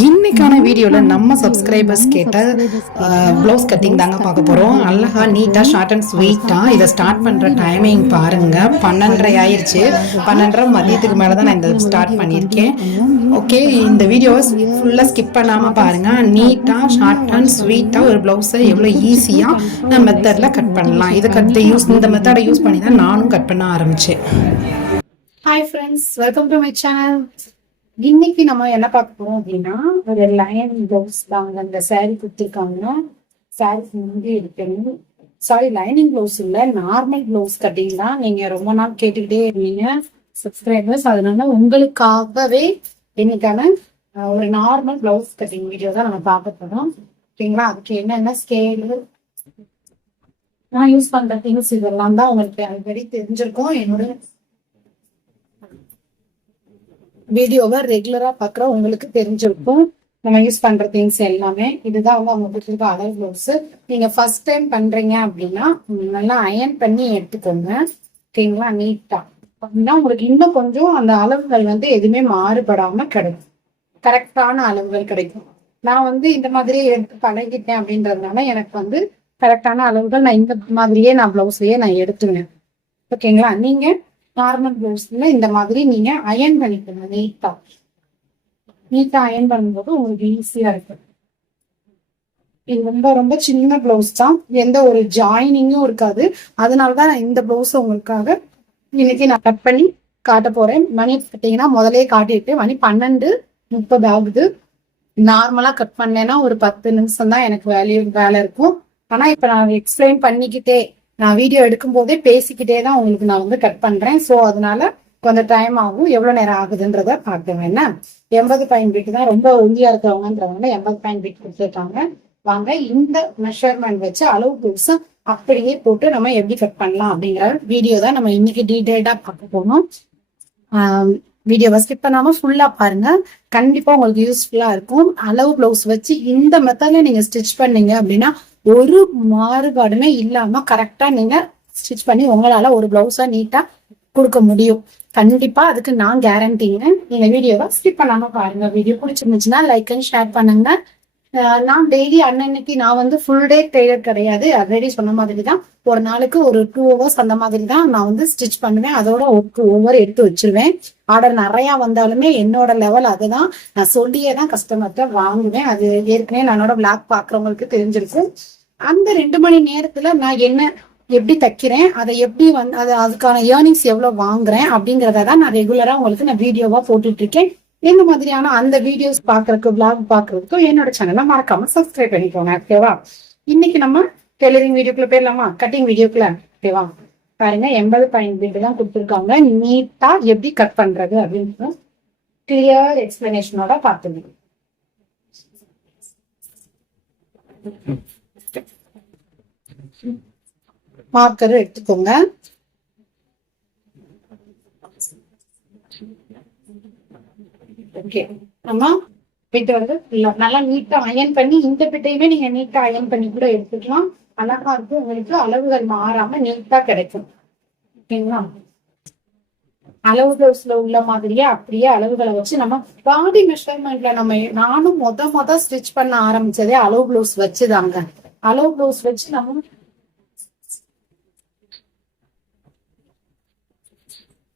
இன்னைக்கான வீடியோல நம்ம சப்ஸ்கிரைபர்ஸ் கேட்ட ப்ளவுஸ் கட்டிங் தாங்க பார்க்க போறோம். அழகா நீட்டா ஷார்ட் அண்ட் ஸ்வீட்டா இதை ஸ்டார்ட் பண்ற டைமிங் பாருங்க. 12:30 ஆயிருச்சு. 12:30 மதியத்துக்கு மேலதான் நான் இந்த ஸ்டார்ட் பண்ணியிருக்கேன். ஓகே, இந்த வீடியோவை ஃபுல்லா ஸ்கிப் பண்ணாம பாருங்க. நீட்டா ஷார்ட் அண்ட் ஸ்வீட்டா ஒரு ப்ளவுஸை எவ்வளவு ஈஸியா மெத்தட்ல கட் பண்ணலாம். இந்த மெத்தடை யூஸ் பண்ணி தான் நானும் கட் பண்ண ஆரம்பிச்சேன். Hi friends, welcome to my channel. இன்னைக்கு நம்ம என்ன பார்க்க போறோம் அப்படின்னா, ஒரு லைன் ப்ளவுஸ் தாங்க. இந்த சாரி கொடுத்துருக்காங்க. சாரி வந்து எடுக்கணும். சாரி, லைனிங் ப்ளவுஸ் இல்லை, நார்மல் ப்ளவுஸ் கட்டிங் தான். நீங்க ரொம்ப நாள் கேட்டுக்கிட்டே இருந்தீங்க சப்ஸ்கிரைபர்ஸ். அதனால உங்களுக்காகவே இன்னைக்கான ஒரு நார்மல் ப்ளவுஸ் கட்டிங் வீடியோ தான் நம்ம பார்க்க போறோம். ஓகேங்களா? அதுக்கு என்னென்ன ஸ்கேலு நான் யூஸ் பண்ற திங்ஸ் இதெல்லாம் தான் உங்களுக்கு ஆல்ரெடி தெரிஞ்சிருக்கும். என்னோட வீடியோவை ரெகுலரா பாக்குற உங்களுக்கு தெரிஞ்சிருக்கும். நம்ம யூஸ் பண்ற திங்ஸ் எல்லாமே இதுதான் வந்து அவங்க கொடுத்துருக்க அழகு ப்ளவுஸ். நீங்க ஃபர்ஸ்ட் டைம் பண்றீங்க அப்படின்னா நல்லா அயன் பண்ணி எடுத்துக்கோங்க. ஓகேங்களா? நீட்டா அப்படின்னா உங்களுக்கு இன்னும் கொஞ்சம் அந்த அளவுகள் வந்து எதுவுமே மாறுபடாம கிடைக்கும். கரெக்டான அளவுகள் கிடைக்கும். நான் வந்து இந்த மாதிரி எடுத்து பழகிட்டேன் அப்படின்றதுனால எனக்கு வந்து கரெக்டான அளவுகள் நான் இந்த மாதிரியே நான் பிளவுஸ்லயே நான் எடுத்துவேன். ஓகேங்களா? நீங்க நார்மல் ப்ளவுஸ்ல இந்த மாதிரி நீங்க அயன் பண்ணிக்கணும். நீட்டா அயன் பண்ணும்போது உங்களுக்கு ஈஸியா இருக்கு. இது ரொம்ப ரொம்ப சின்ன பிளவுஸ் தான், எந்த ஒரு ஜாயினிங்கும் இருக்காது. அதனாலதான் நான் இந்த பிளவுஸ் உங்களுக்காக இன்னைக்கு நான் கட் பண்ணி காட்ட போறேன். மணி பார்த்தீங்கன்னா முதலே காட்டிட்டு மணி 12:30 ஆகுது. நார்மலா கட் பண்ணேன்னா ஒரு 10 நிமிஷம் தான் எனக்கு வேலை இருக்கும். ஆனா இப்ப நான் எக்ஸ்பிளைன் பண்ணிக்கிட்டே நான் வீடியோ எடுக்கும் போதே பேசிக்கிட்டே தான் உங்களுக்கு நான் வந்து கட் பண்றேன். ஸோ அதனால கொஞ்சம் டைம் ஆகும். எவ்வளவு நேரம் ஆகுதுன்றத பார்க்க என்ன 80 பாயிண்ட் பீட் தான். ரொம்ப உறுதியா இருக்கிறவங்கன்றவங்க 80 பாயிண்ட் பீட் கொடுத்துருக்காங்க. வாங்க இந்த மெஷர்மெண்ட் வச்சு அளவு ப்ளவுஸ் அப்படியே போட்டு நம்ம எப்படி கட் பண்ணலாம் அப்படிங்கிற வீடியோ தான் நம்ம இன்னைக்கு டீடைல்டா பார்க்க போகணும். வீடியோவை ஸ்கிப் பண்ணாம ஃபுல்லா பாருங்க. கண்டிப்பா உங்களுக்கு யூஸ்ஃபுல்லா இருக்கும். அளவு ப்ளவுஸ் வச்சு இந்த மெத்தட்ல நீங்க ஸ்டிச் பண்ணீங்க அப்படின்னா ஒரு மாறுபாடுமே இல்லாம கரெக்டா நீங்க ஸ்டிச் பண்ணி உங்களால ஒரு பிளவுஸா நீட்டா கொடுக்க முடியும். கண்டிப்பா அதுக்கு நான் கேரண்டிங்க. நீங்க வீடியோவை ஸ்கிப் பண்ணாம பாருங்க. வீடியோ பிடிச்சிருந்துச்சுன்னா லைக் அண்ட் ஷேர் பண்ணுங்க. நான் டெய்லி அன்னைக்கு நான் வந்து ஃபுல் டே டெய்லர் கிடையாது. ஆல்ரெடி சொன்ன மாதிரி தான் ஒரு நாளுக்கு ஒரு 2 hours அந்த மாதிரி தான் நான் வந்து ஸ்டிச் பண்ணுவேன். அதோட ஒவ்வொரு எடுத்து வச்சிருவேன். ஆர்டர் நிறைய வந்தாலுமே என்னோட லெவல் அதுதான். நான் சொல்லியே தான் கஸ்டமர்கிட்ட வாங்குவேன். அது ஏற்கனவே என்னோட பிளாக் பாக்குறவங்களுக்கு தெரிஞ்சிருக்கும். அந்த 2 மணி நேரத்துல நான் என்ன எப்படி தைக்கிறேன், அதை எப்படி வந்து அதுக்கான ஏர்னிங்ஸ் எவ்வளவு வாங்குறேன் அப்படிங்கறத தான் நான் ரெகுலரா உங்களுக்கு நான் வீடியோவா போட்டுட்டு இருக்கேன். இந்த மாதிரியான அந்த வீடியோஸ் பாக்குறதுக்கு பிளாக் பாக்குறதுக்கும் என்னோட சேனலை மறக்காம சப்ஸ்கிரைப் பண்ணிக்கோங்க. ஓகேவா? இன்னைக்கு நம்ம டெய்லரிங் வீடியோக்குள்ள போயிடலாமா? கட்டிங் வீடியோக்குள்ள. ஓகேவா? பாருங்க, 80 பாயிண்ட் பீட் தான் கொடுத்துருக்காங்க. நீட்டா எப்படி கட் பண்றது அப்படின்னு கிளியர் எக்ஸ்பிளனேஷனோட பார்த்துங்க. மார்க்கர் எடுத்துக்கோங்க. ஓகே, நம்ம பிட் வந்து நல்லா நீட்டா அயன் பண்ணி இந்த பிட்டையுமே நீங்க நீட்டா அயன் பண்ணி கூட எடுத்துக்கலாம். அழகா இருக்கும். உங்களுக்கு அளவுகள் மாறாம நீட்டா கிடைக்கும். ஓகேங்களா? அளவு ப்ளவுஸ்ல உள்ள மாதிரியே அப்படியே அளவுகளை வச்சு நம்ம பாடி மெஷர்மெண்ட்ல நானும் மொத ஸ்டிச் பண்ண ஆரம்பிச்சதே அளவு ப்ளவுஸ் வச்சுதாங்க. அளவு ப்ளவுஸ் வச்சு நம்ம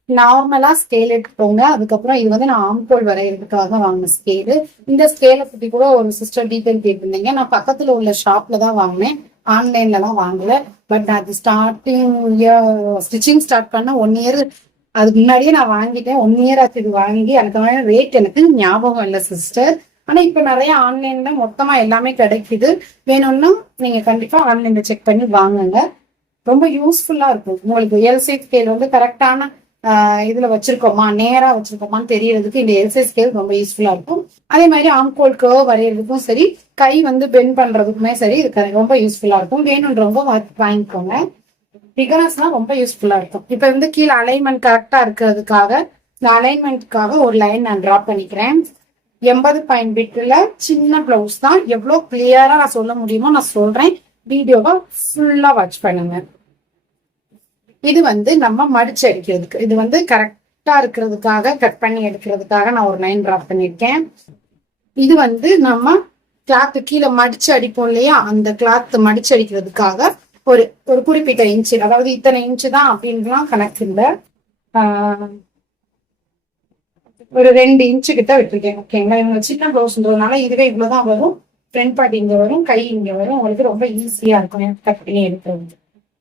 நார்மலா ஸ்கேல் எடுத்துக்கோங்க. அதுக்கப்புறம் இது வந்து நான் ஆம்கோல் வரைகிறதுக்காக வாங்கின ஸ்கேலு. இந்த ஸ்கேலை பத்தி கூட ஒரு சிஸ்டர் டீட்டெயில் கேட்டிருந்தீங்க. நான் பக்கத்துல உள்ள ஷாப்ல தான் வாங்கினேன், ஆன்லைன்ல எல்லாம் வாங்கல. பட் அது ஸ்டிச்சிங் ஸ்டார்ட் பண்ண 1 year அதுக்கு முன்னாடியே நான் வாங்கிட்டேன். 1 year ஆச்சு இது வாங்கி. அதுக்கான ரேட் எனக்கு ஞாபகம் இல்லை சிஸ்டர். ஆனா இப்ப நிறைய ஆன்லைன்ல மொத்தமா எல்லாமே கிடைக்குது. வேணும்னா நீங்க கண்டிப்பா ஆன்லைன்ல செக் பண்ணி வாங்குங்க. ரொம்ப யூஸ்ஃபுல்லா இருக்கும். உங்களுக்கு எல்சைஸ் ஸ்கேல் வந்து கரெக்டான இதுல வச்சிருக்கோமா, நேரா வச்சிருக்கோமான்னு தெரியறதுக்கு இந்த எல்சைஸ் ஸ்கேல் ரொம்ப யூஸ்ஃபுல்லா இருக்கும். அதே மாதிரி ஆம்கோல் கர்வ் வரைகிறதுக்கும் சரி, கை வந்து பெண்ட் பண்றதுக்குமே சரி இது ரொம்ப யூஸ்ஃபுல்லா இருக்கும். வேணும்ன்றவங்க வாங்கிக்கோங்க. பிகனர்ஸ்னா ரொம்ப யூஸ்ஃபுல்லா இருக்கும். இப்ப வந்து கீழே அலைன்மெண்ட் கரெக்டா இருக்கிறதுக்காக இந்த அலைன்மெண்ட்காக ஒரு லைன் நான் டிரா பண்ணிக்கிறேன். 80 பாயிண்ட் பீட்ல சின்ன பிளவுஸ் தான். எவ்வளவு கிளியரா நான் சொல்ல முடியுமோ நான் சொல்றேன். வீடியோவை ஃபுல்லா வாட்ச் பண்ணுங்க. இது வந்து நம்ம மடிச்சு அடிக்கிறதுக்கு, இது வந்து கரெக்டா இருக்கிறதுக்காக கட் பண்ணி எடுக்கிறதுக்காக நான் ஒரு லைன் டிரா பண்ணிருக்கேன். இது வந்து நம்ம கிளாத் கீழே மடிச்சு அடிப்போம் இல்லையா, அந்த கிளாத் மடிச்சு அடிக்கிறதுக்காக ஒரு ஒரு குறிப்பிட்ட இன்ச்சு, அதாவது இத்தனை இன்ச்சு தான் அப்படின்லாம் கணக்கு இல்லை, ஒரு 2 இன்ச்சு கிட்ட விட்டுருக்கேன். ஓகேங்களா, இவங்க சின்ன ப்ளவுஸ்ன்றதுனால இதுவே இவ்வளவுதான் வரும். ஃப்ரண்ட் பார்ட் இங்க வரும், கை இங்க வரும். உங்களுக்கு ரொம்ப ஈஸியா இருக்கும் கட் பண்ணி எடுக்கிறது.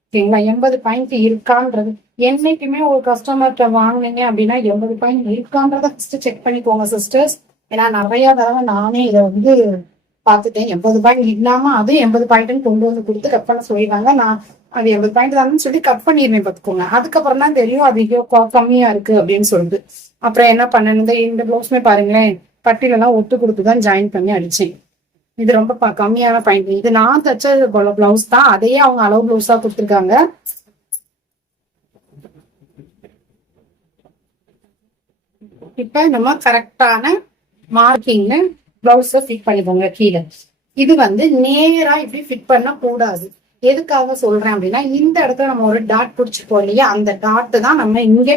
ஓகேங்களா, 80 பாயிண்ட் இருக்கான்றது என்னைக்குமே ஒரு கஸ்டமர்கிட்ட வாங்கினீங்க அப்படின்னா 80 பாயிண்ட் இருக்கான்றத ஃபர்ஸ்ட் செக் பண்ணிக்கோங்க சிஸ்டர்ஸ். ஏன்னா நிறைய தடவை நானே இதை வந்து பார்த்துட்டேன். 80 பாயிண்ட் இல்லாம அது 80 பாயிண்ட்னு கொண்டு வந்து கொடுத்து கட் பண்ண சொல்லிடுவாங்க. நான் அது 80 பாயிண்ட் தானு சொல்லி கட் பண்ணிடுவேன் பார்த்துக்கோங்க. அதுக்கப்புறம் தான் தெரியும் அது கம்மியா இருக்கு அப்படின்னு சொல்லிட்டு. அப்புறம் என்ன பண்ணேன், இந்த ப்ளவுஸுமே பாருங்களேன், பட்டியல எல்லாம் ஒட்டு கொடுத்துதான் ஜாயின் பண்ணி அடிச்சேன். இது ரொம்ப கம்மியான பாயிண்ட். இது நான் தச்ச பிளவுஸ் தான், அதையே அவங்க அளவு பிளவுஸா கொடுத்துருக்காங்க. இப்ப நம்ம கரெக்டான மார்க்கிங்ல பிளவுஸ ஃபிட் பண்ணிக்கோங்க கீழே. இது வந்து நேரா இப்படி ஃபிட் பண்ண கூடாது. எதுக்காக சொல்றேன் அப்படின்னா, இந்த இடத்துல நம்ம ஒரு டாட் பிடிச்சிப்போம் இல்லையா, அந்த டாட் தான் நம்ம இங்க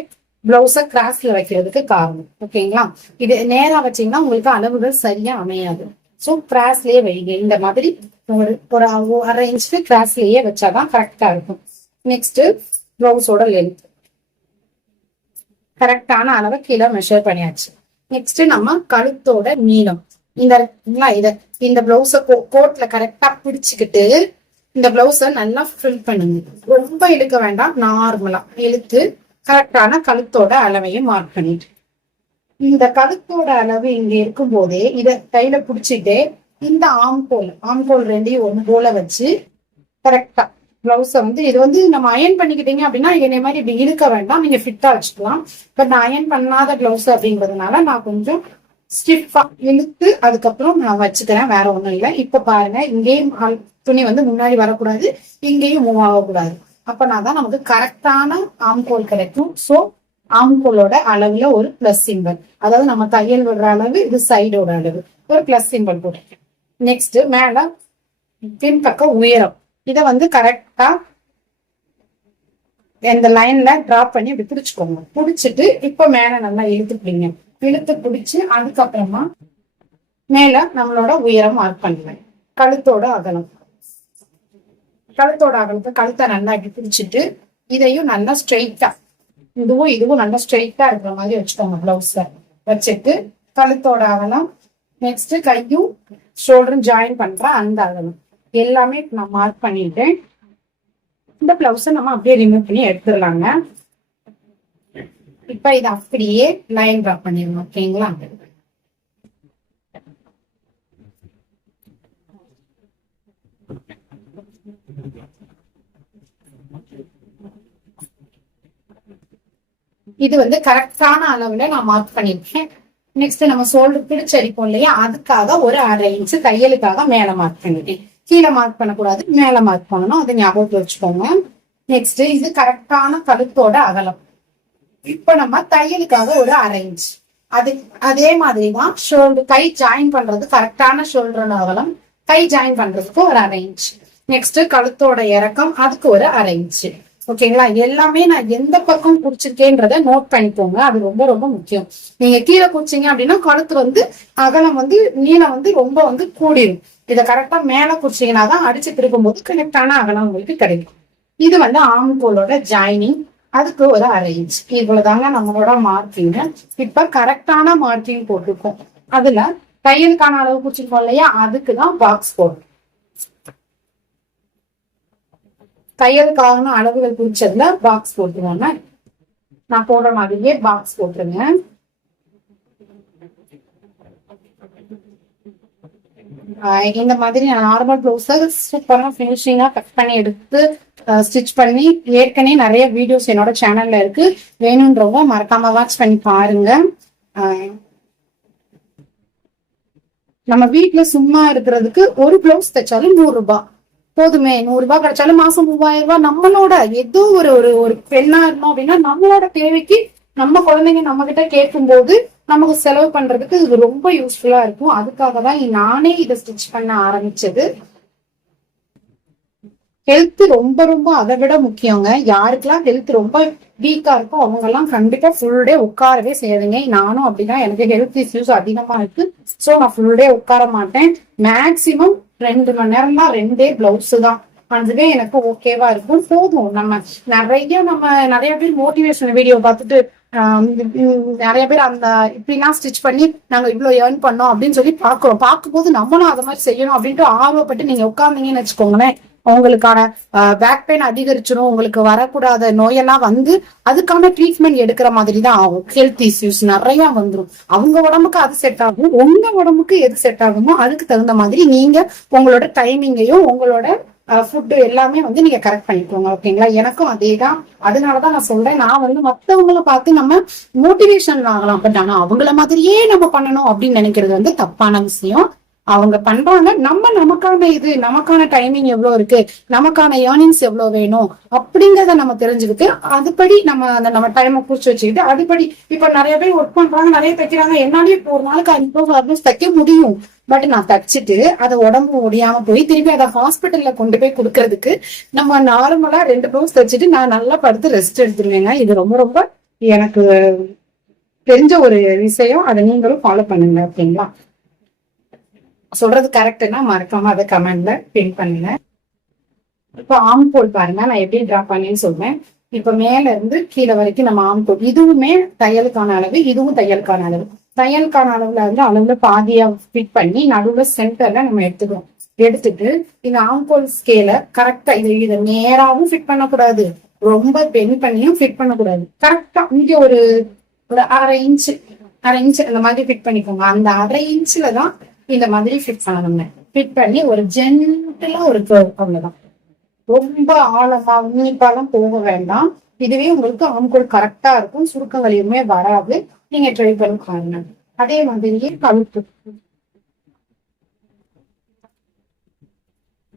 பிளவுஸ கிராஸ்ல வைக்கிறதுக்கு காரணம். ஓகேங்களா, இது நேரா வச்சீங்கன்னா உங்களுக்கு அளவுகள் சரியா அமையாது. ஸோ கிராஸ்லயே வைங்க. இந்த மாதிரி ஒரு 1/2 இன்ச்சுக்கு கிராஸ்லயே வச்சாதான் கரெக்டா இருக்கும். நெக்ஸ்ட் பிளவுஸோட லென்த் கரெக்டான அளவை கீழே மெஷர் பண்ணியாச்சு. நெக்ஸ்ட் நம்ம கழுத்தோட நீளம், இந்த பிளவுஸ கோட்ல கரெக்டா பிடிச்சுக்கிட்டு இந்த பிளவுஸ நல்லா ஃபில் பண்ணுங்க. ரொம்ப இழுக்க வேண்டாம், நார்மலா இழுத்து கரெக்டான கழுத்தோட அளவையும் மார்க் பண்ணிட்டு, இந்த கழுத்தோட அளவு இங்க இருக்கும் போதே இத கையில பிடிச்சிட்டு இந்த ஆம்கோல் ரெண்டையும் ஒண்ணு போல வச்சு கரெக்டா பிளவுஸ வந்து இது வந்து நம்ம அயன் பண்ணிக்கிட்டீங்க அப்படின்னா இதே மாதிரி இப்படி இழுக்க வேண்டாம், நீங்க ஃபிட்டா வச்சுக்கலாம். பட் நான் அயன் பண்ணாத பிளவுஸ் அப்படிங்கிறதுனால நான் கொஞ்சம் ஸ்டிஃபா இழுத்து அதுக்கப்புறம் நான் வச்சுக்கிறேன், வேற ஒண்ணும் இல்லை. இப்ப பாருங்க, இங்கேயும் துணி வந்து முன்னாடி வரக்கூடாது, இங்கேயும் மூவ் ஆகக்கூடாது. அப்பனா தான் நமக்கு கரெக்டான ஆம்கோல் கிடைக்கும். ஸோ ஆம்கோலோட அளவுல ஒரு பிளஸ் சிம்பிள், அதாவது நம்ம தையல் விடுற அளவு, இது சைடோட அளவு, ஒரு பிளஸ் சிம்பிள் போட்டுருக்கேன். நெக்ஸ்ட் மேல பின்பக்க உயரம், இதை வந்து கரெக்டா இந்த லைன்ல டிராப் பண்ணி இப்படி பிடிச்சுக்கோங்க. பிடிச்சிட்டு இப்ப மேல நல்லா இழுத்துப்பீங்க. இழுத்து பிடிச்சு அதுக்கப்புறமா மேல நம்மளோட உயரம் மார்க் பண்ணுவேன். கழுத்தோட அகலத்தை கழுத்தை நல்லா இப்படி பிடிச்சிட்டு இதையும் நல்லா ஸ்ட்ரெயிட்டா, இதுவும் நல்லா ஸ்ட்ரெயிட்டா இருக்கிற மாதிரி வச்சுக்கோங்க. பிளவுஸ வச்சுட்டு கழுத்தோட அகலம், நெக்ஸ்ட் கையும் ஷோல்டரும் ஜாயின் பண்ற அந்த அகலம் எல்லாமே நான் மார்க் பண்ணிட்டேன். இந்த பிளவுஸை நம்ம அப்படியே ரிமூவ் பண்ணி எடுத்துடலாங்க. இப்ப இதை அப்படியே லைன் ட்ரா பண்ணிடணும். ஓகேங்களா, இது வந்து கரெக்டான அளவுல நான் மார்க் பண்ணிருக்கேன். நெக்ஸ்ட் நம்ம ஷோல்டர் பிடிச்சு அடிப்போம் இல்லையா, அதுக்காக ஒரு 1/2 இன்ச்சு தையலுக்காக மேல மார்க் பண்ணிட்டேன். கீழே மார்க் பண்ணக்கூடாது, மேல மார்க் பண்ணணும், அதை ஞாபகத்துல வச்சுக்கோங்க. நெக்ஸ்ட் இது கரெக்டான கழுத்தோட அகலம். இப்ப நம்ம தையலுக்காக ஒரு 1/2 இன்ச், அதே மாதிரிதான் ஷோல்டர் கை ஜாயின் பண்றது கரெக்டான ஷோல்டரோட அகலம், கை ஜாயின் பண்றதுக்கு ஒரு 1/2 இன்ச். நெக்ஸ்ட் கழுத்தோட இறக்கம், அதுக்கு ஒரு 1/2 இன்ச். ஓகேங்களா, எல்லாமே நான் எந்த பக்கம் குடிச்சிருக்கேன்றத நோட் பண்ணிக்கோங்க, அது ரொம்ப ரொம்ப முக்கியம். நீங்க கீழே குடிச்சீங்க அப்படின்னா கழுத்து வந்து அகலம் வந்து நீளம் வந்து ரொம்ப வந்து கூடிடும். இதை கரெக்டா மேல குடிச்சீங்கன்னா தான் அடிச்சு திருக்கும் போது கரெக்டான அகலம் உங்களுக்கு கிடைக்கும். இது வந்து ஆம்கோலோட ஜாயினிங், அதுக்கு ஒரு 1/2 இன்ச். இவ்வளவுதாங்க நம்மளோட மார்க்கிங். இப்ப கரெக்டான மார்க்கிங் போட்டிருக்கோம். அதுல தையலுக்கான அளவு குடிச்சிருக்கோம் இல்லையா, அதுக்குதான் பாக்ஸ் போடும். தையலுக்கான அளவுகள் குறிச்சதுல பாக்ஸ் போட்டுருவாங்க. நான் போடுற மாதிரியே பாக்ஸ் போட்டுருங்க. இந்த மாதிரி நான் நார்மல் பிளவுஸ சூப்பரா பினிஷிங்கா கட் பண்ணி எடுத்து ஸ்டிச் பண்ணி ஏற்கனவே நிறைய வீடியோஸ் என்னோட சேனல்ல இருக்கு, வேணும்ன்றவங்க மறக்காம வாட்ச் பண்ணி பாருங்க. நம்ம வீட்டுல சும்மா இருக்கிறதுக்கு ஒரு பிளவுஸ் தைச்சாலும் 100 ரூபாய் போதுமே. 100 ரூபாய் கிடைச்சாலும் மாசம் 3000 ரூபாய். நம்மளோட ஏதோ ஒரு பெண்ணா இருந்தோம் அப்படின்னா நம்மளோட தேவைக்கு நம்ம குழந்தைங்க நம்ம கிட்ட கேட்கும் போது நமக்கு செலவு பண்றதுக்கு இது ரொம்ப யூஸ்ஃபுல்லா இருக்கும். அதுக்காக தான் நானே இதை ஸ்டிச் பண்ண ஆரம்பிச்சது. ஹெல்த் ரொம்ப ரொம்ப அதை விட முக்கியங்க. யாருக்கெல்லாம் ஹெல்த் ரொம்ப வீக்கா இருக்கும் அவங்க எல்லாம் கண்டிப்பா ஃபுல் டே உட்காரவே செய்யுதுங்க. நானும் அப்படிதான், எனக்கு ஹெல்த் இஷ்யூஸ் அதிகமா இருக்கு. சோ நான் ஃபுல் டே உட்கார மாட்டேன். மேக்சிமம் 2 மணி நேரம் தான், 2 பிளவுஸ் தான். அதுவே எனக்கு ஓகேவா இருக்கும். போதும். நம்ம நிறைய பேர் மோட்டிவேஷன் வீடியோ பார்த்துட்டு நிறைய பேர் அந்த இப்படிலாம் ஸ்டிச் பண்ணி நாங்க இவ்வளவு ஏர்ன் பண்ணோம் அப்படின்னு சொல்லி பாக்குறோம். பார்க்கும்போது நம்மளும் அதை மாதிரி செய்யணும் அப்படின்ட்டு ஆர்வப்பட்டு நீங்க உட்கார்ந்தீங்கன்னு வச்சுக்கோங்களேன், உங்களுக்கான பேக் பெயின் அதிகரிச்சிடும். உங்களுக்கு வரக்கூடாத நோயெல்லாம் வந்து அதுக்கான ட்ரீட்மெண்ட் எடுக்கிற மாதிரி தான் ஆகும். ஹெல்த் இஷ்யூஸ் நிறைய வந்துடும். அவங்க உடம்புக்கு அது செட் ஆகும். உங்க உடம்புக்கு எது செட் ஆகுமோ அதுக்கு தகுந்த மாதிரி நீங்க உங்களோட டைமிங்கையும் உங்களோட ஃபுட்டு எல்லாமே வந்து நீங்க கரெக்ட் பண்ணிக்கோங்க. ஓகேங்களா? எனக்கும் அதே தான். அதனாலதான் நான் சொல்றேன், நான் வந்து மத்தவங்களை பார்த்து நம்ம மோட்டிவேஷன் ஆகலாம், பட் ஆனா அவங்கள மாதிரியே நம்ம பண்ணணும் அப்படின்னு நினைக்கிறது வந்து தப்பான விஷயம். அவங்க பண்றாங்க, நமக்கான டைமிங் எவ்வளவு இருக்கு, நமக்கான ஏர்னிங்ஸ் எவ்வளவு வேணும் அப்படிங்கறத நம்ம தெரிஞ்சுக்கிட்டு அதுபடி நம்ம டைமை குறிச்சு வச்சுக்கிட்டு அதுபடி இப்ப நிறைய பேர் ஒர்க் பண்றாங்க, நிறைய தைக்கிறாங்க. என்னாலேயே ஒரு நாளுக்கு 5 தைக்க முடியும். பட் நான் தச்சுட்டு அதை உடம்பு முடியாம போய் திருப்பி அதை ஹாஸ்பிட்டல்ல கொண்டு போய் கொடுக்கறதுக்கு நம்ம நார்மலா 2 பிளவுஸ் தைச்சிட்டு நான் நல்லா படுத்து ரெஸ்ட் எடுத்துருவேங்க. இது ரொம்ப ரொம்ப எனக்கு தெரிஞ்ச ஒரு விஷயம். அதை நீங்களும் ஃபாலோ பண்ணுங்க. ஓகேங்களா? சொல்றது கரெக்ட்னா மறக்காம அதை கமெண்ட்ல பின் பண்ணுங்க. இப்ப ஆம் கோல் பாருங்க, நான் எப்படி டிரா பண்ணேன்னு சொல்றேன். இப்ப மேல இருந்து கீழே வரைக்கும் நம்ம ஆம் கோல், இதுவுமே தையலுக்கான அளவு, இதுவும் தையலுக்கான அளவு. தையலுக்கான அளவுல பாதியா ஃபிட் பண்ணி நடுவுல சென்டர்ல நம்ம எடுத்துட்டு இந்த ஆம்கோல் ஸ்கேல கரெக்டா இதை நேராவும் ஃபிட் பண்ணக்கூடாது, ரொம்ப பெண்ட் பண்ணியும் ஃபிட் பண்ணக்கூடாது. கரெக்டா இங்க ஒரு 1/2 இன்ச்சு அந்த மாதிரி ஃபிட் பண்ணிக்கோங்க. அந்த 1/2 இன்ச்சுல தான் இந்த மாதிரி ஃபிட் பண்ணணுங்க. ஃபிட் பண்ணி ஒரு ஜென்டிலா ஒரு கர்வ், அவ்வளவுதான். ரொம்ப ஆழமா உன்னிப்பாலாம் போக வேண்டாம். இதுவே உங்களுக்கு ஆம்கோல் கரெக்டா இருக்கும், சுருக்கங்கள் எதுவுமே வராது. நீங்க ட்ரை பண்ணி பாருங்க. அதே மாதிரியே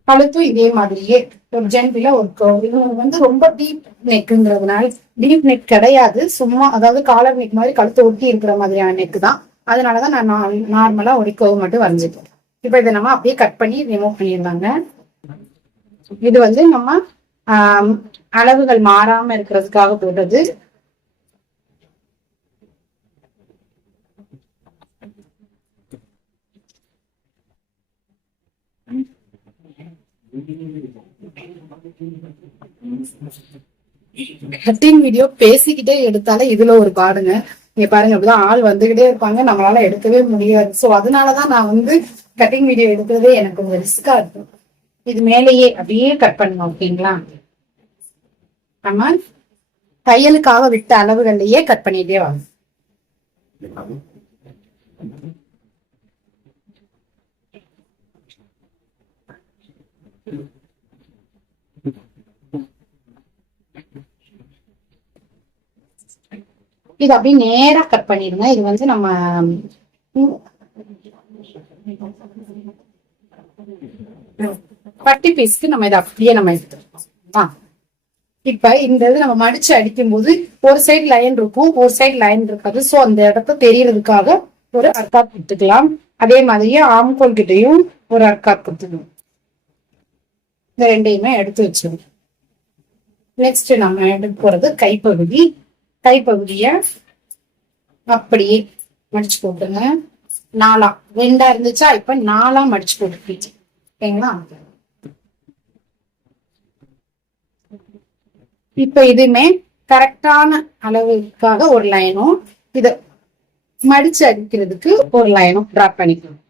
கழுத்தும் இதே மாதிரியே ஒரு ஜென்டிலா ஒரு கர்வ். இது வந்து ரொம்ப டீப் நெக்குங்கிறதுனால, டீப் நெக் கிடையாது, சும்மா அதாவது காலர் நெக் மாதிரி கழுத்து ஒட்டி இருக்கிற மாதிரியான நெக் தான். அதனாலதான் நான் நார்மலா ஒரு கர்வ் மட்டும் வரைஞ்சிட்டேன். இப்ப இதை நம்ம அப்படியே கட் பண்ணி ரிமூவ் பண்ணியிருந்தாங்க. இது வந்து நம்ம அளவுகள் மாறாம இருக்கிறதுக்காக போடுறது. கட்டிங் வீடியோ பேசிக்கிட்டே எடுத்தாலே இதுல ஒரு பாடுங்க. நீங்க பாருங்க, அப்படிதான் ஆள் வந்துகிட்டே இருப்பாங்க, நம்மளால எடுக்கவே முடியாது. சோ அதனாலதான் நான் வந்து கட்டிங் வீடியோ எடுக்கிறதே எனக்கு கொஞ்சம் ரிஸ்கா இருக்கும். இது மேலேயே அப்படியே கட் பண்ணணும். ஓகேங்களா? நம்ம தையலுக்காக விட்ட அளவுகள்லயே கட் பண்ணிட்டே வாங்க. இது அப்படியே நேரா கட் பண்ணிடுங்க. இது வந்து நம்ம பட்டி பீஸ்க்கு நம்ம இதை அப்படியே நம்ம எடுத்துருக்கோம். இப்ப இந்த இது நம்ம மடிச்சு அடிக்கும் போது ஒரு சைடு லைன் இருக்கும், ஒரு சைடு லைன் இருக்காது. சோ அந்த இடத்த தெரியறதுக்காக ஒரு அர்க்காட் கொடுத்துக்கலாம். அதே மாதிரியே ஆம்கோல் கிட்டையும் ஒரு அர்க்காட் கொடுத்துக்கணும். இந்த ரெண்டையுமே எடுத்து வச்சிருவோம். நெக்ஸ்ட் நம்ம எடுக்க போறது கைப்பகுதிய அப்படியே மடிச்சு போட்டுங்க. 4 2 இருந்துச்சா, இப்ப 4 மடிச்சு போட்டுருக்கீங்க. ஓகேங்களா? இப்ப இதுமே கரெக்டான அளவுக்காக ஒரு லைனும், இத மடிச்சு அடிக்கிறதுக்கு ஒரு லைனும் டிரா பண்ணிக்கணும்.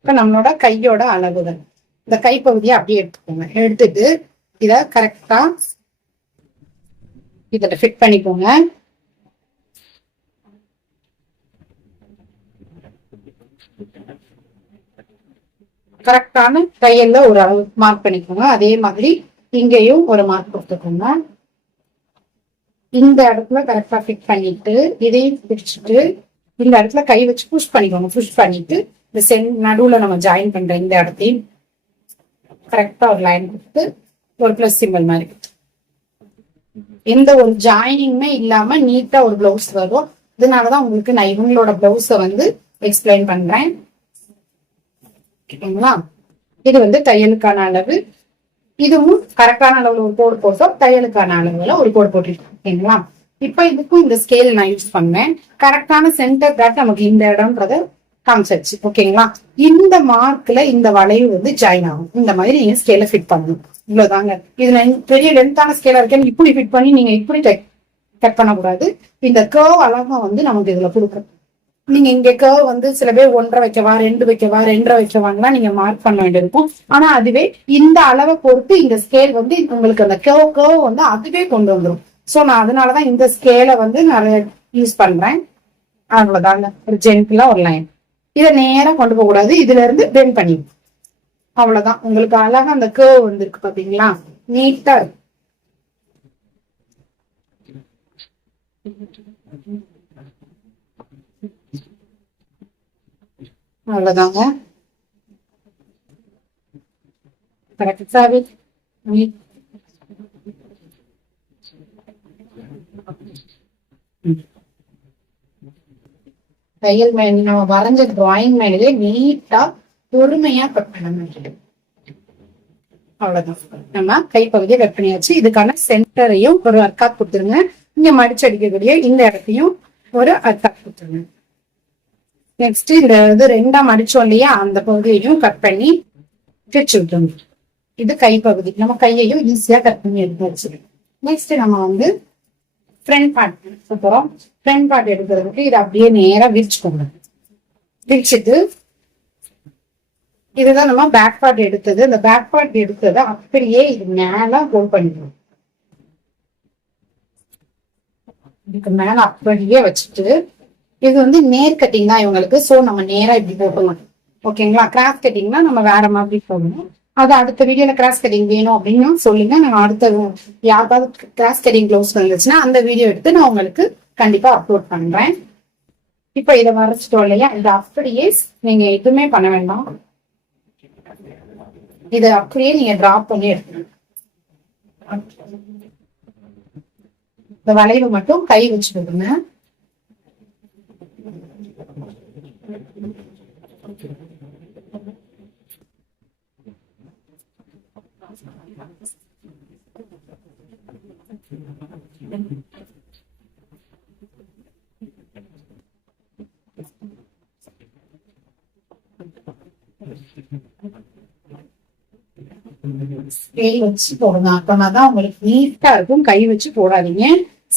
இப்ப நம்மளோட கையோட அளவுகள், இந்த கைப்பகுதியை அப்படியே எடுத்துக்கோங்க. எடுத்துட்டு இத கரெக்டா இதில் ஃபிட் பண்ணிக்கோங்க. கரெக்டான தையல்ல ஒரு அளவு மார்க் பண்ணிக்கோங்க. அதே மாதிரி இங்கேயும் ஒரு மார்க் கொடுத்துக்கோங்க. இந்த இடத்துல கரெக்டா ஃபிட் பண்ணிட்டு இதையும் பிடிச்சிட்டு இந்த இடத்துல கை வச்சு புஷ் பண்ணிக்கோங்க. புஷ் பண்ணிட்டு இந்த நடுவுல நம்ம ஜாயின் பண்ற இந்த இடத்தையும் கரெக்டா ஒரு லைன் கொடுத்து ஒரு பிளஸ் சிம்பிள் மாதிரி எந்த ஒரு ஜாயினிங்குமே இல்லாம நீட்டா ஒரு பிளவுஸ் வரும். இதனாலதான் உங்களுக்கு நான் இவங்களோட பிளவுஸ வந்து எக்ஸ்பிளைன் பண்றேன். ஓகேங்களா? இது வந்து தையலுக்கான அளவு. இதுவும் கரெக்டான அளவுல ஒரு கோடு போட்டோம், தையலுக்கான அளவுல ஒரு கோடு போட்டுருக்கோம். ஓகேங்களா? இப்ப இதுக்கும் இந்த ஸ்கேல் நான் யூஸ் பண்ணேன். கரெக்டான சென்டர் டாட் நமக்கு இந்த இடம்ன்றத காமிச்சிருச்சு. ஓகேங்களா? இந்த மார்க்ல இந்த வளைவு வந்து ஜாயின் ஆகும். இந்த மாதிரி நீங்க ஸ்கேல ஃபிட் பண்ணணும். இவ்வளவுதாங்க. இதுல பெரிய லென்த்தான ஸ்கேலா இருக்கேன்னு இப்படி ஃபிட் பண்ணி நீங்க இப்படி கட் பண்ணக்கூடாது. இந்த கர்வ் அழகா வந்து நமக்கு இதுல கொடுக்கும். நீங்க இங்க கர்வ் வந்து சில பேர் 1.5 வைக்கவா 2 வைக்கவா 2.5 வைக்கவாங்களா நீங்க மார்க் பண்ண வேண்டியிருக்கும். ஆனா அதுவே இந்த அளவை பொறுத்து இந்த ஸ்கேல் வந்து உங்களுக்கு அந்த கர்வ் வந்து அதுவே கொண்டு வந்துடும். சோ நான் அதனாலதான் இந்த ஸ்கேலை வந்து நிறைய யூஸ் பண்றேன். அவ்வளவுதாங்க. ஒரு ஜென்டிலா ஒரு லைன். இதை நேரம் கொண்டு போக கூடாது. இதுல இருந்து பெண்ட் பண்ணி அவ்வளவுதான். உங்களுக்கு அழகா அந்த கர்வ் வந்துருக்கு பாத்தீங்களா? நீட்டா இருக்கு. அவ்வளவுதாங்க. கரெக்டாவே தையல் மேல நம்ம வரைஞ்ச டிராயிங் மேலே நீட்டா பொறுமையா கட் பண்ண. அவ்வளவுதான். நம்ம கைப்பகுதியை கட் பண்ணியாச்சு. இதுக்கான சென்டரையும் ஒரு அர்க்காத் கொடுத்துருங்க. இங்க மடிச்சு அடிக்கக்கூடிய இந்த இடத்தையும் ஒரு அர்க்காத் கொடுத்துருங்க. நெக்ஸ்ட் இந்த இது 2ஆ மடிச்சோம் இல்லையா, அந்த பகுதியையும் கட் பண்ணி பிரிச்சு விட்டுருங்க. இது கைப்பகுதி. நம்ம கையையும் ஈஸியா கட் பண்ணி எடுத்தாச்சு. நெக்ஸ்ட் நம்ம வந்து ஃப்ரண்ட் பார்ட் அப்புறம் ஃப்ரண்ட் பார்ட் எடுக்கிறதுக்கு இதை அப்படியே நேரா விரிச்சுக்கோங்க. விரிச்சிட்டு இதுதான் நம்ம பேக் பார்ட் எடுத்தது. இந்த பேக் பார்ட் எடுத்ததை அப்படியே இது மேல ஹோல்ட் பண்ணிக்கணும். இதுக்கு மேல அப்படியே வச்சுட்டு இது வந்து நேர் கட்டிங் தான் இவங்களுக்கு. சோ நம்ம நேரா இப்படி போட்டோம். ஓகேங்களா? கிராஸ் கட்டிங்னா நம்ம வேற மாதிரி போடணும். அது அடுத்த வீடியோல கிராஸ் கட்டிங் வேணும் அப்படின்னு சொல்லுங்க. நான் அடுத்த யாருக்காவது கிராஸ் கட்டிங் க்ளவுஸ் வந்துச்சுன்னா அந்த வீடியோ எடுத்து நான் உங்களுக்கு கண்டிப்பா அப்லோட் பண்றேன். இப்ப இதை வரைச்சிட்டோம் இல்லையா, இது அப்படியே நீங்க எதுவுமே பண்ண வேண்டாம். இதை அப்படியே நீங்க டிராப் பண்ணி எடுக்கணும். இந்த வளைவு மட்டும் கை வச்சு விடுங்க. ஸ்கேல் வச்சு போடுங்க. அப்பனாதான் உங்களுக்கு நீட்டா இருக்கும். கை வச்சு போடாதீங்க,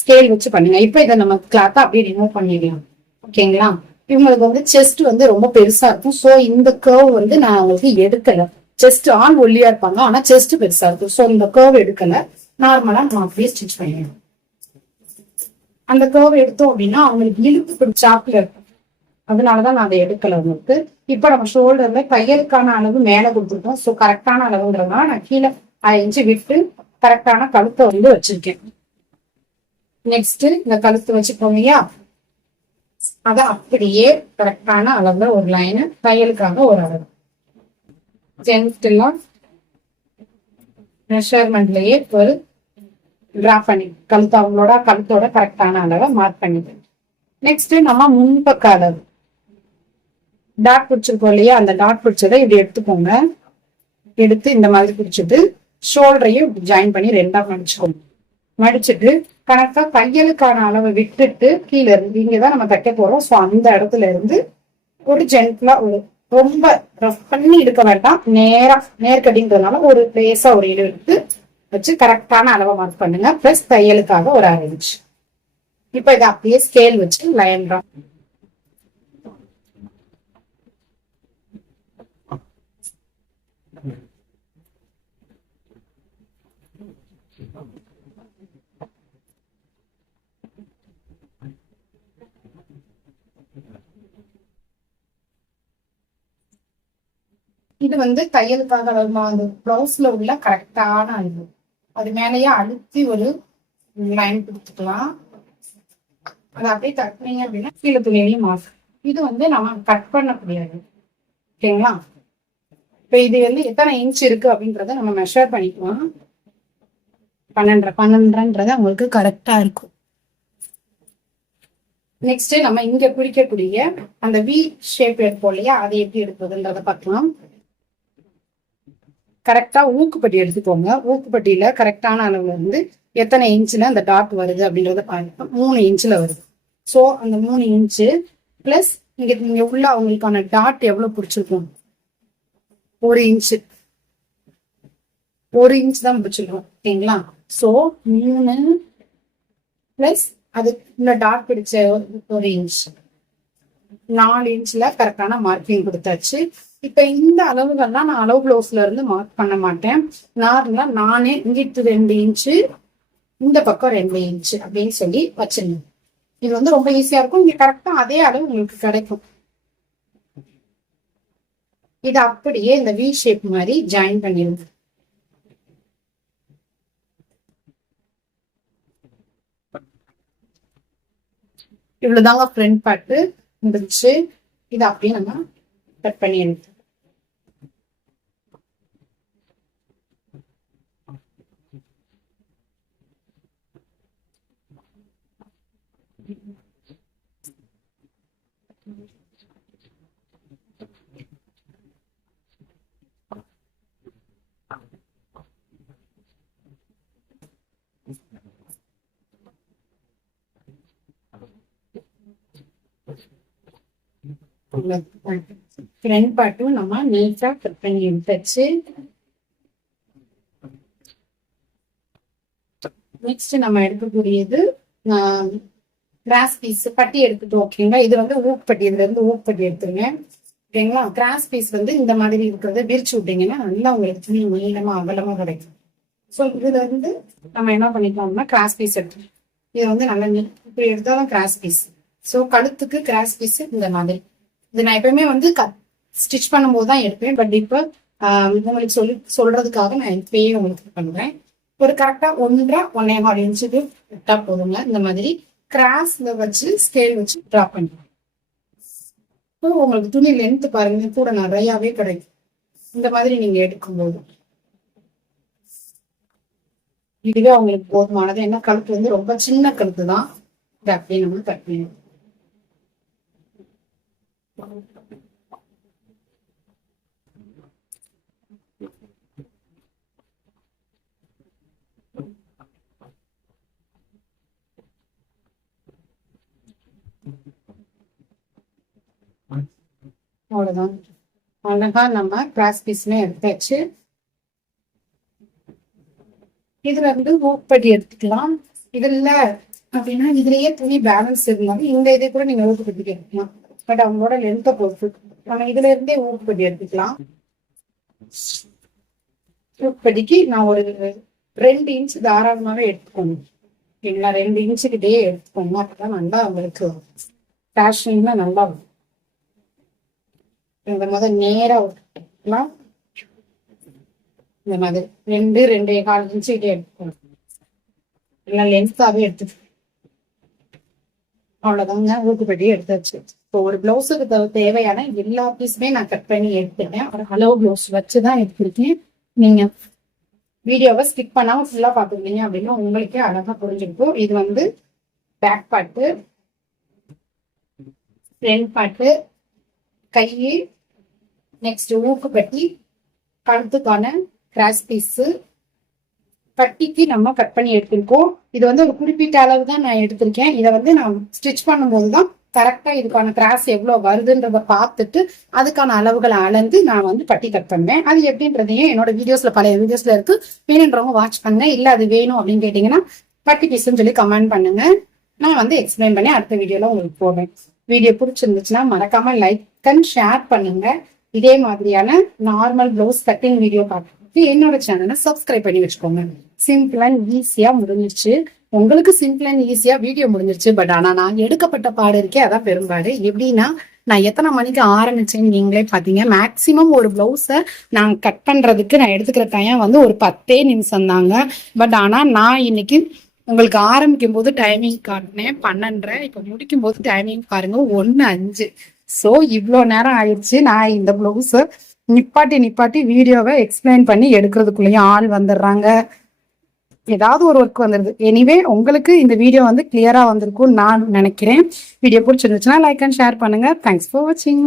ஸ்கேல் வச்சு பண்ணுங்க. இப்ப இதை நம்ம கிளாத்தா அப்படியே ரிமூவ் பண்ணிடலாம். ஓகேங்களா? இவங்களுக்கு வந்து செஸ்ட் வந்து ரொம்ப பெருசா இருக்கும். சோ இந்த கர்வ் வந்து நான் உங்களுக்கு எடுக்கல. செஸ்ட் ஆண் ஒல்லியா இருப்பாங்க, ஆனா செஸ்ட் பெருசா இருக்கும். சோ இந்த கர்வ் எடுக்கல. நார்மலா நம்ம அப்படியே ஸ்டிச் பண்ணிடலாம். அந்த கர்வ் எடுத்தோம் அப்படின்னா அவங்களுக்கு இழுப்பு சாக்குல இருக்கும். அதனாலதான் நான் அதை எடுக்கல உங்களுக்கு. இப்ப நம்ம ஷோல்டர்ல தையலுக்கான அளவு மேல கொடுத்துருக்கோம். சோ கரெக்டான அளவுங்கிறதுனால நான் கீழே 5 இன்ச்சு விட்டு கரெக்டான கழுத்தை வந்து வச்சிருக்கேன். நெக்ஸ்ட் இந்த கழுத்து வச்சுக்கோங்க இல்லையா, அத அப்படியே கரெக்டான அளவுல ஒரு லைனு, தையலுக்காக ஒரு அளவு ஜென்டிலா மெஷர்மெண்ட்லயே ஒரு டிராப் பண்ணி கழுத்து அவங்களோட கழுத்தோட கரெக்டான அளவை மார்க் பண்ணிட்டு நெக்ஸ்ட் நம்ம முன்பக்க அளவு டாட் பிடிச்சிருக்கோம் இல்லையா, அந்த டாட் பிடிச்சதை இப்படி எடுத்துக்கோங்க. எடுத்து இந்த மாதிரி பிடிச்சிட்டு ஷோல்டரையும் ஜாயின் பண்ணி 2ஆ மடிச்சுக்கோங்க. மடிச்சுட்டு கணக்கா தையலுக்கான அளவை விட்டுட்டு கீழே இருந்து இங்கதான் நம்ம தைக்க போறோம். ஸோ அந்த இடத்துல இருந்து ஒரு ஜென்டலா ஒரு ரொம்ப ரஃப் பண்ணி எடுக்க வேண்டாம். நேர்கடின்றதுனால ஒரு லேசா ஒரு இடம் எடுத்து வச்சு கரெக்டான அளவை மார்க் பண்ணுங்க. பிளஸ் தையலுக்காக ஒரு 1/2 இன்ச். இப்ப இதை அப்படியே ஸ்கேல் வச்சு லைன் ட்ரா. இது வந்து தையலுக்காக பிளவுஸ்ல உள்ள கரெக்டான அளவு. அது மேலேயே அழுத்தி ஒரு லைன் கொடுத்துக்கலாம். அதை அப்படியே தட்டினீங்க அப்படின்னா கீழே துணியையும் மாசு. இது வந்து நம்ம கட் பண்ண முடியாது. ஓகேங்களா? இப்ப இது வந்து எத்தனை இன்ச் இருக்கு அப்படின்றத நம்ம மெஷர் பண்ணிக்கலாம். 12.5 உங்களுக்கு கரெக்டா இருக்கும். நெக்ஸ்ட் நம்ம இங்க பிடிக்கக்கூடிய அந்த வி ஷேப் எடுப்போம் இல்லையா, அதை எப்படி எடுப்பதுன்றத பார்க்கலாம். கரெக்டாக ஊக்குப்பட்டி எடுத்துக்கோங்க. ஊக்குப்பட்டியில் கரெக்டான அளவில் இருந்து எத்தனை இன்ச்சில் அந்த டாட் வருது அப்படின்றத பாருங்க. 3 இன்ச்சில் வருது. ஸோ அந்த 3 இன்ச்சு ப்ளஸ் இங்கே உள்ள அவங்களுக்கான டாட் எவ்வளோ பிடிச்சிருக்கும், 1 இன்ச்சு, 1 இன்ச் தான் பிடிச்சிருக்கோம். ஓகேங்களா? ஸோ 3 ப்ளஸ் அது உள்ள டாட் பிடிச்ச 1 இன்ச், 4 இன்ச்சில் கரெக்டான மார்க்கிங் கொடுத்தாச்சு. இப்போ இந்த அளவுகள்லாம் நான் அளவு ப்ளவுஸ்ல இருந்து மார்க் பண்ண மாட்டேன். நார்மலாக நானே இங்கிட்டு 2 இன்ச்சு, இந்த பக்கம் 2 இன்ச்சு அப்படின்னு சொல்லி வச்சிருந்தேன். இது வந்து ரொம்ப ஈஸியா இருக்கும். இங்க கரெக்டா அதே அளவு உங்களுக்கு கிடைக்கும். இது அப்படியே இந்த வி ஷேப் மாதிரி ஜாயின் பண்ணிருங்க. இவ்வளவுதாங்க ஃப்ரண்ட் பார்ட்டு முடிச்சு. இதை அப்படியே நம்ம கட் பண்ணி எடுத்து ஃப்ரண்ட் பார்ட்டும் நம்ம நீட்டா கட் பண்ணி எடுத்தாச்சு. நெக்ஸ்ட் நம்ம எடுக்கக்கூடியது கிராஸ் பீஸ் பட்டி எடுத்துட்டோம். ஓகேங்களா? இது வந்து ஊக்குப்பட்டி, இதுல இருந்து ஊக்குப்பட்டி எடுத்துருங்க. ஓகேங்களா? கிராஸ் பீஸ் வந்து இந்த மாதிரி இருக்கிறத விரிச்சு விட்டீங்கன்னா நல்லா உங்களுக்கு துணி நீளமா அகலமா கிடைக்கும். ஸோ இதுல இருந்து நம்ம என்ன பண்ணிக்கலாம்னா கிராஸ் பீஸ் எடுத்துக்கணும். இது வந்து நல்லா இப்படி எடுத்தாலும் கிராஸ் பீஸ். ஸோ கழுத்துக்கு கிராஸ் பீஸ் இந்த மாதிரி. இது நான் எப்பயுமே வந்து ஸ்டிச் பண்ணும்போது தான் எடுப்பேன். பட் இப்போ உங்களுக்கு சொல்றதுக்காக நான் இப்பயே உங்களுக்கு பண்ணுவேன். ஒரு கரெக்டா 1.5 இன்ச்சுக்கு விட்டா போதுங்க. இந்த மாதிரி கிராஸ்ல வச்சு ஸ்கேல் வச்சு ட்ரா பண்ணுவேன். இப்போ உங்களுக்கு துணி லென்த் பாருங்க கூட நிறையாவே கிடைக்கும் இந்த மாதிரி நீங்க எடுக்கும்போது. இதுவே அவங்களுக்கு போதுமானது. ஏன்னா கழுத்து வந்து ரொம்ப சின்ன கழுத்து தான். இது அப்படியே நம்ம கட் பண்ணணும். அவ்வளவுதான். அழகா நம்ம கிராஸ் பீஸ்மே எடுத்தாச்சு. இதுல இருந்து ஊக்குப்பட்டி எடுத்துக்கலாம். இது இல்ல அப்படின்னா இதுலயே துணி பேலன்ஸ் இருந்தாலும் இந்த இதை கூட நீங்க ஊக்குப்பட்டி எடுக்கலாம். பட் அவங்களோட லென்த்தை பொறுத்து நம்ம இதுல இருந்தே ஊக்குப்பட்டி எடுத்துக்கலாம். ஊக்குப்பட்டிக்கு நான் ஒரு 2 இன்ச் தாராளமாவே எடுத்துக்கணும். இல்லைங்களா? 2 இன்ச்சுக்கிட்டே எடுத்துக்கோங்க. அப்பதான் நல்லா அவங்களுக்கு ஃபேஷன்ல நல்லா வரும். இந்த மாதிரி நேரா விட்டுக்கலாம். இந்த மாதிரி 2.25 இன்ச்சுக்கிட்டே எடுத்துக்கணும். எல்லாம் லென்த்தாவே எடுத்துக்கணும். அவ்வளவுதாங்க. ஊக்குப்பட்டி எடுத்தாச்சு. இப்போ ஒரு பிளவுஸுக்கு தேவையான எல்லா பீஸுமே நான் கட் பண்ணி எடுத்துட்டேன். ஒரு அளவு பிளவுஸ் வச்சுதான் எடுத்திருக்கேன். நீங்க வீடியோவை ஸ்கிப் பண்ணாம ஃபுல்லா பாத்துக்கிட்டீங்க அப்படின்னா உங்களுக்கே அழகா புரிஞ்சுக்கும். இது வந்து பேக் பார்ட்டு, ஃப்ரண்ட் பார்ட்டு, கை, நெக்ஸ்ட் ஊக்குப்பட்டி, கழுத்துக்கான கிராஸ் பீஸ், பட்டிக்கு நம்ம கட் பண்ணி எடுத்திருக்கோம். இது வந்து ஒரு குறிப்பிட்ட அளவு தான் நான் எடுத்திருக்கேன். இதை வந்து நான் ஸ்டிச் பண்ணும்போது தான் கரெக்டா இதுக்கான கிராஸ் எவ்வளவு வருதுன்றத பார்த்துட்டு அதுக்கான அளவுகளை அளந்து நான் வந்து பட்டி கட் பண்ணுவேன். அது எப்படின்றதையும் என்னோட வீடியோஸ்ல பழைய வீடியோஸ்ல இருக்கு. வேணுன்றவங்க வாட்ச் பண்ணுங்க. இல்ல அது வேணும் அப்படின்னு கேட்டீங்கன்னா பட்டி பீஸ்ன்னு சொல்லி கமெண்ட் பண்ணுங்க. நான் வந்து எக்ஸ்பிளைன் பண்ணி அடுத்த வீடியோல உங்களுக்கு போடுவேன். வீடியோ பிடிச்சிருந்துச்சுன்னா மறக்காம லைக் அண்ட் ஷேர் பண்ணுங்க. இதே மாதிரியான நார்மல் ப்ளவுஸ் கட்டிங் வீடியோ பார்க்கறதுக்கு என்னோட சேனலை சப்ஸ்கிரைப் பண்ணி வச்சுக்கோங்க. சிம்பிள் அண்ட் ஈஸியா முடிஞ்சிருச்சு. உங்களுக்கு சிம்பிள் அண்ட் ஈஸியா வீடியோ முடிஞ்சிருச்சு. பட் ஆனா நான் எடுக்கப்பட்ட பாடு இருக்கே அதான் பெரும்பாடு. எப்படின்னா நான் எத்தனை மணிக்கு ஆரம்பிச்சேன்னு நீங்களே பாத்தீங்க. மேக்சிமம் ஒரு பிளவுஸை நான் கட் பண்றதுக்கு நான் எடுத்துக்கிற டைம் வந்து ஒரு 10 நிமிஷம் தாங்க. பட் ஆனா நான் இன்னைக்கு உங்களுக்கு ஆரம்பிக்கும் போது டைமிங் காட்டினேன் 12:30. இப்ப முடிக்கும் போது டைமிங் பாருங்க 1:05. ஸோ இவ்வளோ நேரம் ஆயிடுச்சு. நான் இந்த பிளவுஸை நிப்பாட்டி வீடியோவை எக்ஸ்பிளைன் பண்ணி எடுக்கிறதுக்குள்ளேயும் ஆள் வந்துடுறாங்க. ஏதாவது ஒரு ஒர்க் வந்துடுது. எனிவே உங்களுக்கு இந்த வீடியோ வந்து கிளியரா வந்திருக்கும்னு நான் நினைக்கிறேன். வீடியோ பிடிச்சிருந்துச்சுன்னா லைக் அண்ட் ஷேர் பண்ணுங்க. தேங்க்ஸ் ஃபார் வாட்சிங்.